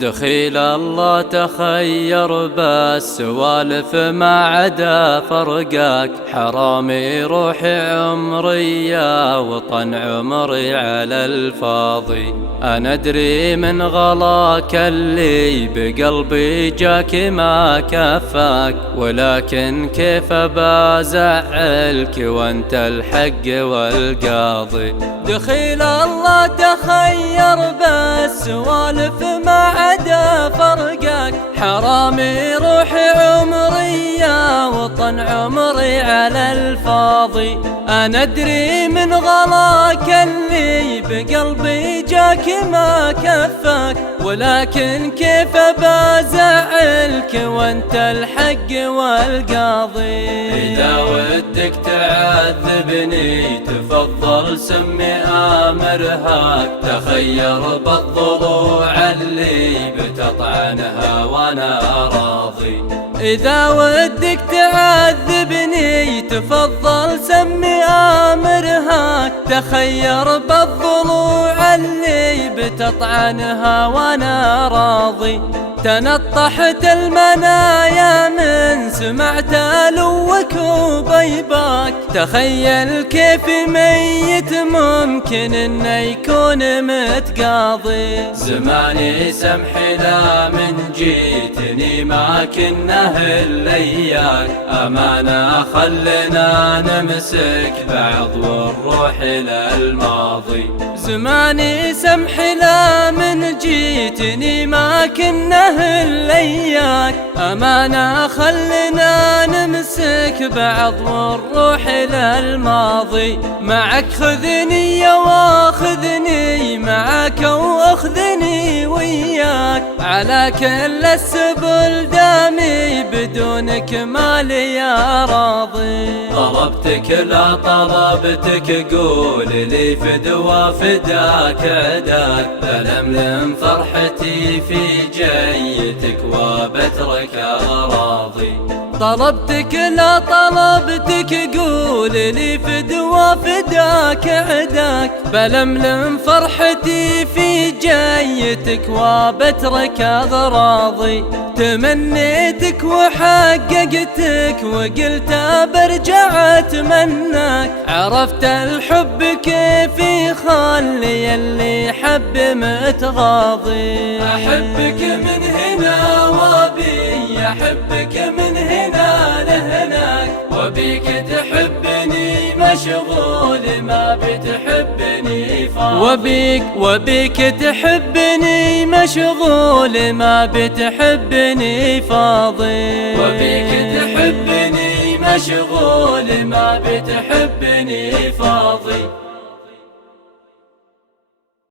دخيل الله تخير بس سوالف ما عدا فرقك، حرامي روحي عمري يا وطن عمري على الفاضي. أنا أدري من غلاك اللي بقلبي جاك ما كفاك، ولكن كيف بزعلك وانت الحق والقاضي. دخيل الله تخير بس سوالف ما عدا فرقك، حرامي روحي عمري يا وطن عمري على الفاضي. أنا أدري من غلاك اللي بقلبي جاك ما كفاك، ولكن كيف بزعلك وانت الحق والقاضي. إذا ودك تعذبني تفضل سمي أمرهاك، تخير بالضلوع اللي بتطعنها وانا راضي. إذا ودك تعذبني تفضل سمي أمرهاك، تخير بالضلوع اللي بتطعنها وانا راضي. تنطحت المنايا من سمعت ألوك وبيباك، تخيل كيف ميت ممكن انه يكون متقاضي. زماني سمحي لا من جيتني ما كنه الا اياك، امانة خلنا نمسك بعض ونروح الى الماضي. زماني سمحي لا من جيتني ما كنه الا اياك، امانة خلنا نمسك بعض ونروح الى الماضي. معك خذني واخذني معك واخذني وياك، على كل السبل دامي بدونك مالي يا راضي. طلبتك لا طلبتك قول لي فدوى فداك عداك، بلملم فرحتي في جيتك وبترك أراضي. طلبتك لا طلبتك قول لي فدوى فداك عداك، بلملم فرحتي في جيتك وبترك أغراضي. تمنيتك وحققتك وقلت برجع اتمناك، عرفت الحب كيف يخلي اللي حب متغاضي. احبك من هنا وابي احبك من هنا لهناك، وبيك تحبني مشغول ما بتحبني فاضي. وبيك تحبني مشغول ما بتحبني فاضي. وبيك تحبني مشغول ما بتحبني فاضي.